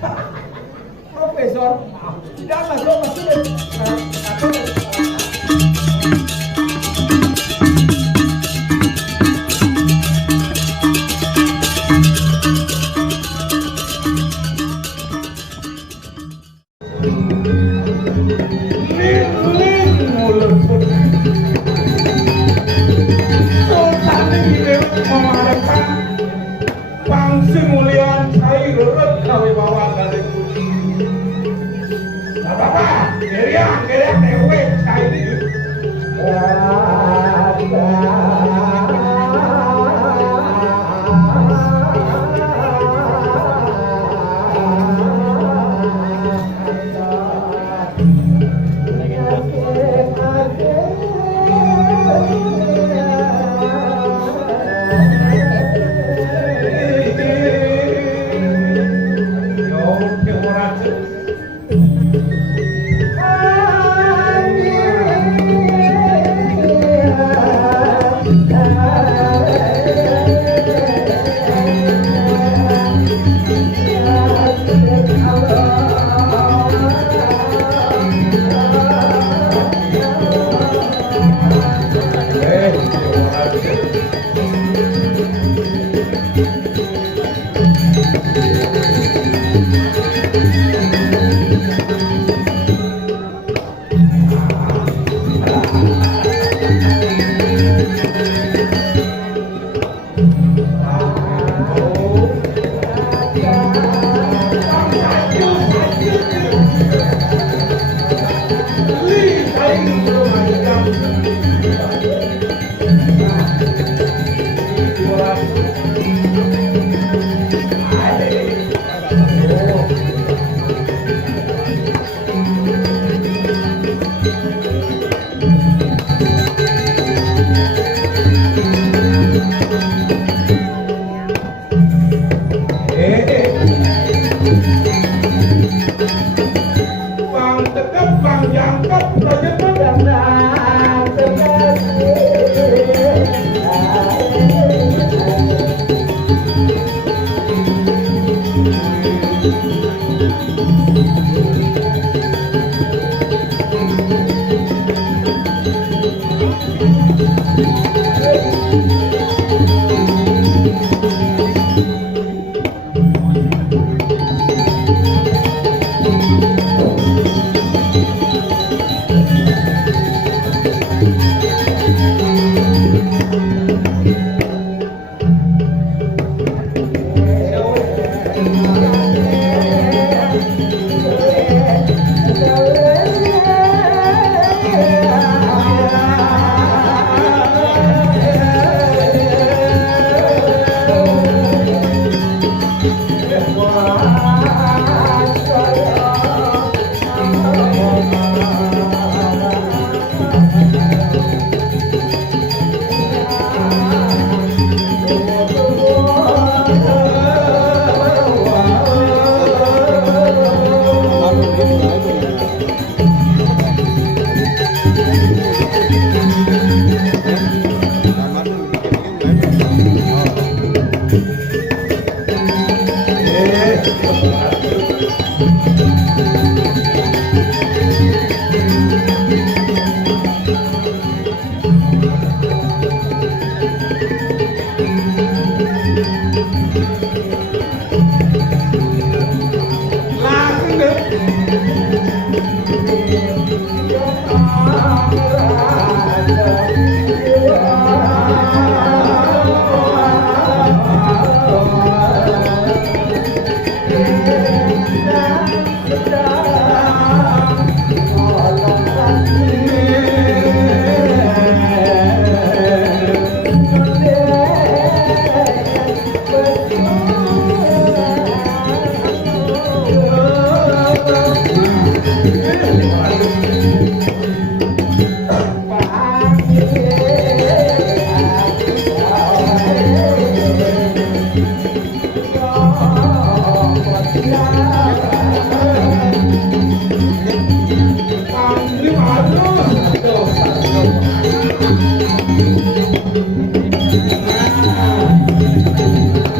Profesor, tidaklah kau masih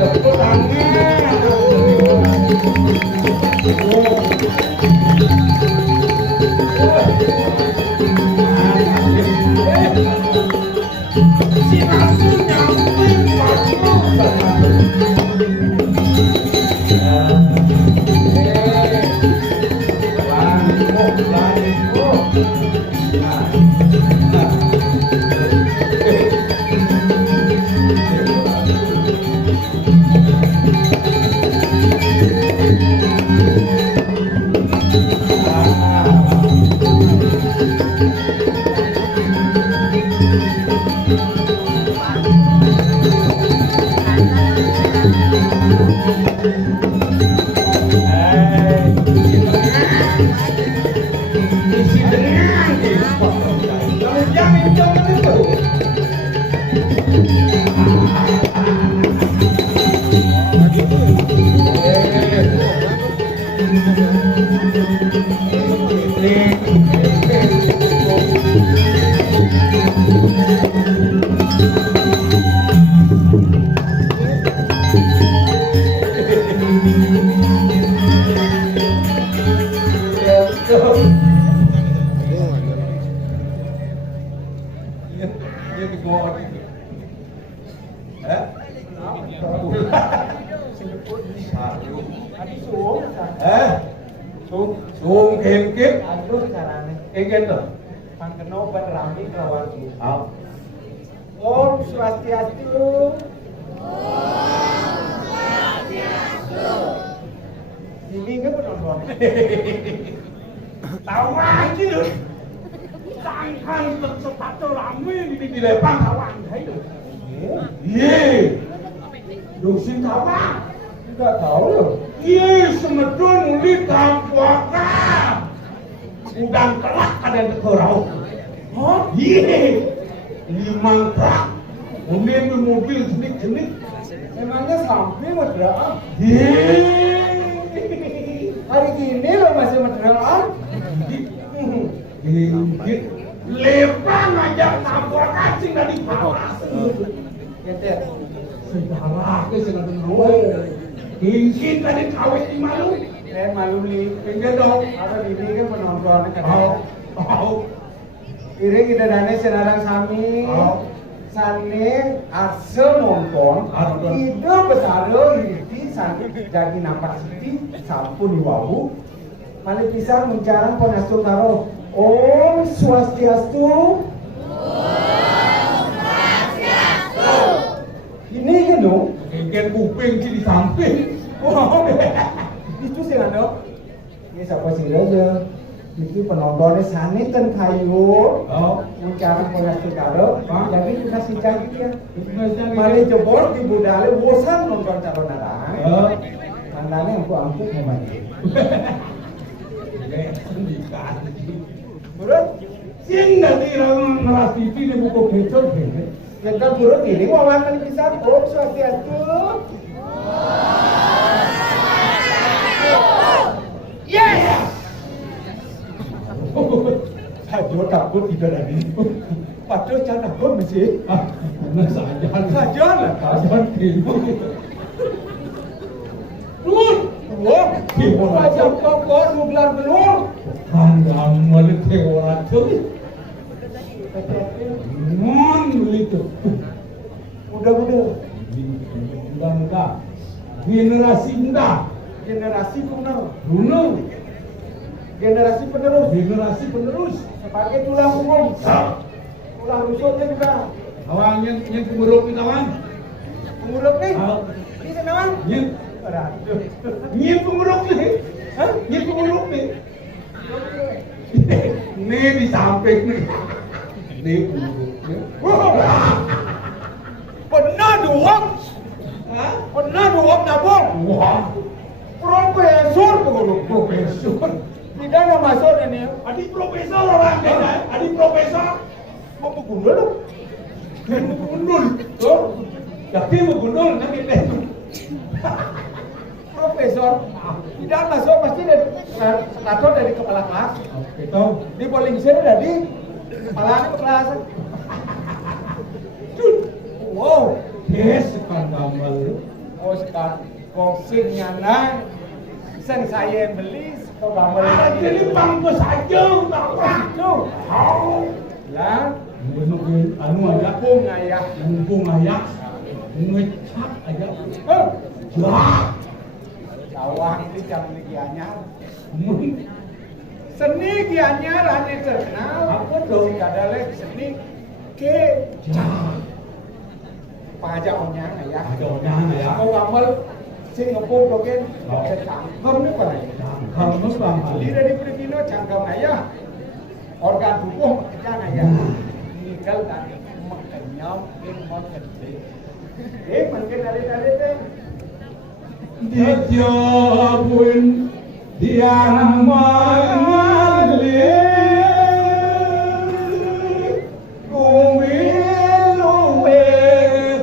Tepuk tangan. Kengkit. Aduh carane. Kengkit tuh. Pangkeno ben rami kelawan ku. Oh. Om Swastiastu. Ini kan penonton. Tahu aja lu. Sangkan sepatu rame ini dilepang kawan. Iya. Dusin apa? Enggak tahu loh. Iya, semedun di Tampuaka. Udang kelak ada di Korau. Hah? Iya. 5 truk. Kemudian di mobil jenik-jenik. Memangnya sampai Madraan? Iya. Hari gini lo masih Madraan? Gigit. Lepang aja Tampuaka sing dari bawah. Geter. Sejarah ke senang gue. Gigit tadi kawin di malu. Malu li. Enggak dong. Ada ini kan penonton kan. Oh. Iri kita dane senarang sami. Oh. Sane asal nonton. Ide besar ini sane jadi nampak siti sampun diwawu. Mali pisan mencarang penastu karo Om Swastiastu. Ini kan dong. Engken kuping sih di samping. Oh, itu sih kan dong. Ini siapa sih aja. Itu penontonnya saniten kayu. Oh. Mencarang penastu karo. Jadi kita sih cari ya. Mali Mali jebol di budale bosan nonton calon narang. Oh. Mandane angku namanya. Sendikan. Burut, Sing nanti orang Ngeras TV di buku becok gini. kita burut ini wawan kali bisa Om Swastiastu. Yes. Sajo takut tidak ada ini. Padahal jangan takut masih. Mana saja. Sajo lah. Saja gitu. Tur. Wah, macam kokor nublar belur. Handang melete orang tuh. Non itu. Udah. Mudah. Generasi muda. Generasi kuno. Bruno. Generasi penerus. Generasi penerus. Sebagai tulang punggung. Tulang rusuknya juga. Awang yang kemuruk ni kawan. Penguruk nih. Oh. Ini kenawan. Yang Ni penguruk ni. Hah? Ni penguruk ni. Ni di samping ni. Ni penguruk ni. Pernah doang. Hah? Pernah doang nabung. Wah, Profesor penguruk. profesor. Tidak ada masuk ini. Adik profesor orang ni. Adik profesor. Mau begundul lu? Gundul. Oh. Tapi gundul nanti deh. Profesor tidak masuk pasti dari kantor dari kepala kelas. Itu. Di polling cell dari kepala kelas. Wow. Yes, kan gambar. Oh sekarang boxing nyana. Sen saya yang beli kau gambar Jadi bangku saja, bangku. Tuh. How? Lah, Menunggu anu aja. pung ayah. Mumpung ayak. Ngecak aja. Oh, Wah. sawah ini jam gianyar. Mun. Seni gianyar ane terkenal. Apa dong ada lek seni ke pajak onyang ayah. Ada orang ya. Kau gambar sing ngepung dogen cangkem ni apa lagi? Kamu bang. Di dari Filipino cangkem ayah. Organ tubuh macam ayah. Nikel tadi makanyam makan. Mungkin ada teh. Dijawabin yang malih kumiluwe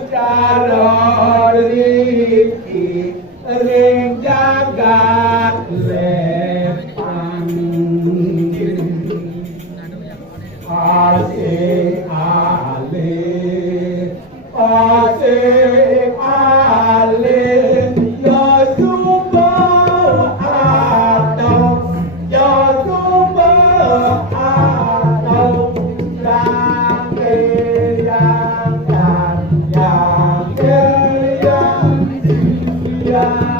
cara riki ring jagat lepang asik alih asik alih ya sumber atau ya sumber atau yang yang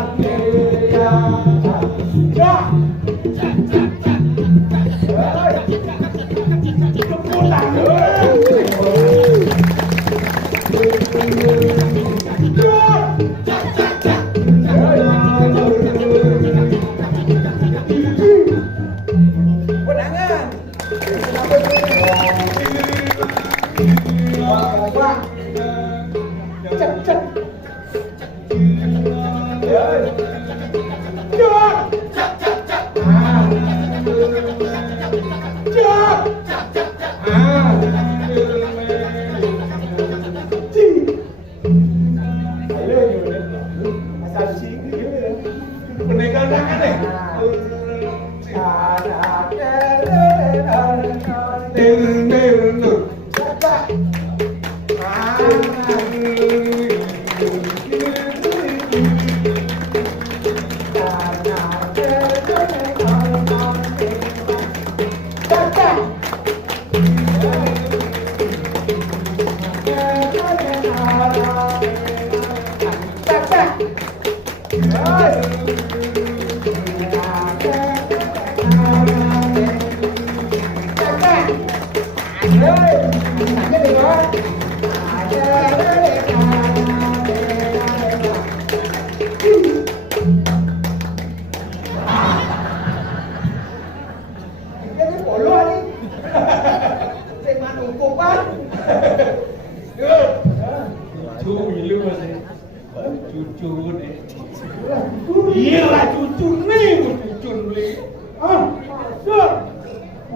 Iya lah cucu nih, cucu nih.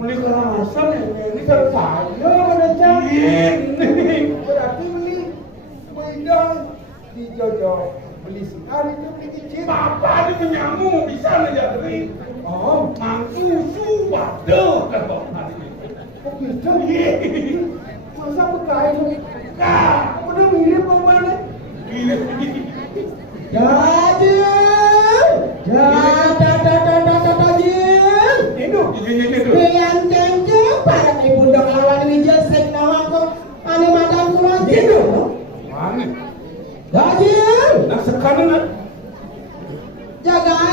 Beli kerasan ini kan saya pada Iya, berarti beli wedang di Jojo beli sekali itu beli kicit. Bapak ini menyamu bisa menjadi. Oh, mangku suwado kan bapak ini. Kok gitu? Masa berkait? Udah mirip apa nih? Nah sekarang Jaga